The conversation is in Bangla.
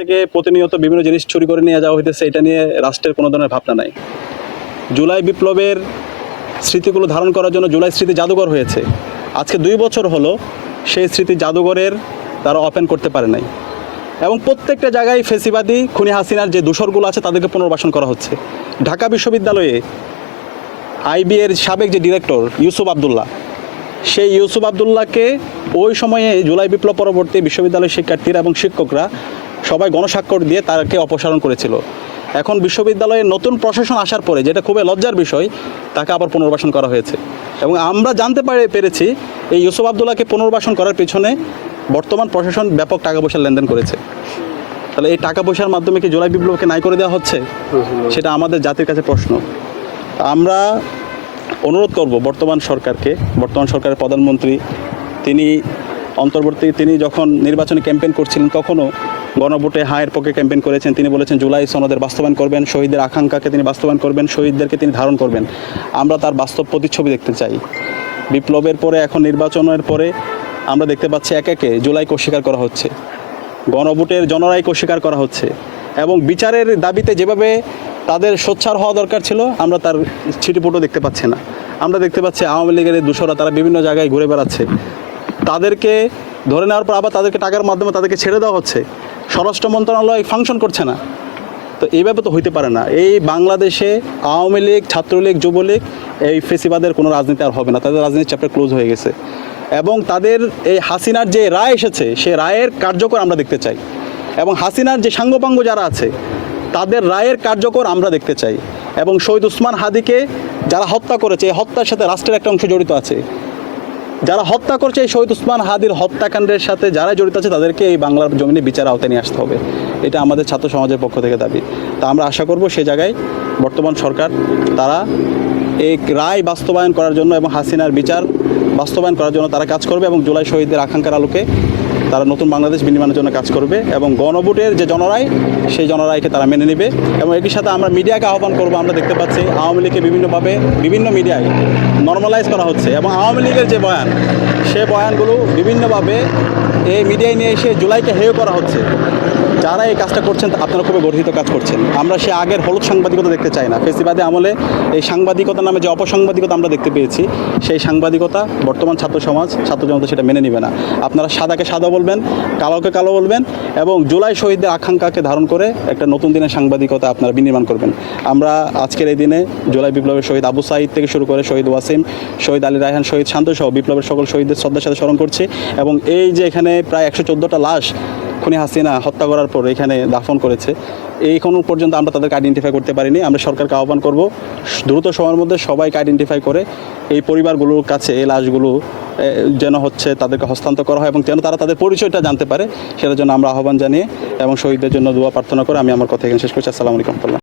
থেকে প্রতিনিয়ত বিভিন্ন জিনিস চুরি করে নিয়ে যাওয়া হইতেছে, এটা নিয়ে রাষ্ট্রের কোনো ধরনের ভাবনা নাই। জুলাই বিপ্লবের স্মৃতিগুলো ধারণ করার জন্য জুলাই স্মৃতি জাদুঘর হয়েছে। আজকে 2 বছর হলো সেই স্মৃতি জাদুঘরের তারা ওপেন করতে পারে নাই, এবং প্রত্যেকটা জায়গায় ফেসিবাদী খুনি হাসিনার যে দূষরগুলো আছে তাদেরকে পুনর্বাসন করা হচ্ছে। ঢাকা বিশ্ববিদ্যালয়ে আইবি এর সাবেক যে ডিরেক্টর ইউসুফ আবদুল্লাহ, সেই ইউসুফ আবদুল্লাহকে ওই সময়ে জুলাই বিপ্লব পরবর্তী বিশ্ববিদ্যালয়ের শিক্ষার্থীরা এবং শিক্ষকরা সবাই গণস্বাক্ষর দিয়ে তাকে অপসারণ করেছিল। এখন বিশ্ববিদ্যালয়ে নতুন প্রশাসন আসার পরে, যেটা খুবই লজ্জার বিষয়, তাকে আবার পুনর্বাসন করা হয়েছে। এবং আমরা জানতে পেরেছি এই ইউসুফ আবদুল্লাহকে পুনর্বাসন করার পেছনে বর্তমান প্রশাসন ব্যাপক টাকা পয়সার লেনদেন করেছে। তাহলে এই টাকা পয়সার মাধ্যমে কি জুলাই বিপ্লবকে নাই করে দেওয়া হচ্ছে? সেটা আমাদের জাতির কাছে প্রশ্ন। আমরা অনুরোধ করব বর্তমান সরকারের প্রধানমন্ত্রী, তিনি যখন নির্বাচনী ক্যাম্পেইন করছিলেন তখনও গণভোটে হায়ের পক্ষে ক্যাম্পেইন করেছেন। তিনি বলেছেন জুলাই সনদের বাস্তবায়ন করবেন, শহীদদের আকাঙ্ক্ষাকে তিনি বাস্তবায়ন করবেন, শহীদদেরকে তিনি ধারণ করবেন। আমরা তার বাস্তব প্রতিচ্ছবি দেখতে চাই। বিপ্লবের পরে, এখন নির্বাচনের পরে আমরা দেখতে পাচ্ছি একে একে জুলাইকে অস্বীকার করা হচ্ছে, গণভোটের জনরায়কে অস্বীকার করা হচ্ছে, এবং বিচারের দাবিতে যেভাবে তাদের সোচ্চার হওয়া দরকার ছিল আমরা তার ছিটিপুটো দেখতে পাচ্ছি না। আমরা দেখতে পাচ্ছি আওয়ামী লীগের দূষরা তারা বিভিন্ন জায়গায় ঘুরে বেড়াচ্ছে, তাদেরকে ধরে নেওয়ার পর আবার তাদেরকে টাকার মাধ্যমে তাদেরকে ছেড়ে দেওয়া হচ্ছে। স্বরাষ্ট্র মন্ত্রণালয় ফাংশন করছে না। তো এইভাবে তো হইতে পারে না। এই বাংলাদেশে আওয়ামী লীগ, ছাত্রলীগ, যুবলীগ, এই ফেসিবাদের কোনো রাজনীতি আর হবে না। তাদের রাজনীতির চ্যাপ্টার ক্লোজ হয়ে গেছে, এবং তাদের এই হাসিনার যে রায় এসেছে সে রায়ের কার্যকর আমরা দেখতে চাই, এবং হাসিনার যে সাঙ্গপাঙ্গ যারা আছে তাদের রায়ের কার্যকর আমরা দেখতে চাই। এবং শহীদ ওসমান হাদিকে যারা হত্যা করেছে, এই হত্যার সাথে রাষ্ট্রের একটা অংশ জড়িত আছে। যারা হত্যা করছে এই শহীদ ওসমান হাদির হত্যাকাণ্ডের সাথে যারা জড়িত আছে তাদেরকে এই বাংলার জমিনে বিচার আওতায় নিয়ে আসতে হবে। এটা আমাদের ছাত্র সমাজের পক্ষ থেকে দাবি। তা আমরা আশা করব সে জায়গায় বর্তমান সরকার তারা এই রায় বাস্তবায়ন করার জন্য এবং হাসিনার বিচার বাস্তবায়ন করার জন্য তারা কাজ করবে, এবং জুলাই শহীদদের আকাঙ্ক্ষার আলোকে তারা নতুন বাংলাদেশ বিনির্মাণের জন্য কাজ করবে, এবং গণভোটের যে জনরায় সেই জনরায়কে তারা মেনে নেবে। এবং একই সাথে আমরা মিডিয়াকে আহ্বান করব। আমরা দেখতে পাচ্ছি আওয়ামী লীগকে বিভিন্নভাবে বিভিন্ন মিডিয়ায় নর্মালাইজ করা হচ্ছে, এবং আওয়ামী লীগের যে বয়ান সে বয়ানগুলো বিভিন্নভাবে এই মিডিয়ায় নিয়ে এসে জুলাইকে হেয় করা হচ্ছে। যারা এই কাজটা করছেন আপনারা খুবই গর্হিত কাজ করছেন। আমরা সে আগের হলুদ সাংবাদিকতা দেখতে চাই না। ফেসিবাদী আমলে এই সাংবাদিকতা নামে যে অপসাংবাদিকতা আমরা দেখতে পেয়েছি, সেই সাংবাদিকতা বর্তমান ছাত্র সমাজ, ছাত্র জনতা সেটা মেনে নেবে না। আপনারা সাদাকে সাদা বলবেন, কালোকে কালো বলবেন, এবং জুলাই শহীদদের আকাঙ্ক্ষাকে ধারণ করে একটা নতুন দিনের সাংবাদিকতা আপনারা বিনির্মাণ করবেন। আমরা আজকের এই দিনে জুলাই বিপ্লবের শহীদ আবু সাঈদ থেকে শুরু করে শহীদ ওয়াসিম, শহীদ আলী রায়হান, শহীদ শান্ত সহ বিপ্লবের সকল শহীদদের শ্রদ্ধার সাথে স্মরণ করছি। এবং এই যে এখানে প্রায় 114টা লাশ খুনি হাসিনা হত্যা করার পর এখানে দাফন করেছে, এখনো পর্যন্ত আমরা তাদেরকে আইডেন্টিফাই করতে পারিনি। আমরা সরকারকে আহ্বান করব দ্রুত সময়ের মধ্যে সবাইকে আইডেন্টিফাই করে এই পরিবারগুলোর কাছে এই লাশগুলো যেন তাদেরকে হস্তান্তর করা হয়, এবং যেন তারা তাদের পরিচয়টা জানতে পারে, সেটার জন্য আমরা আহ্বান জানিয়ে এবং শহীদদের জন্য দোয়া প্রার্থনা করে আমি আমার কথা এখানে শেষ করছি। আসসালামু আলাইকুম।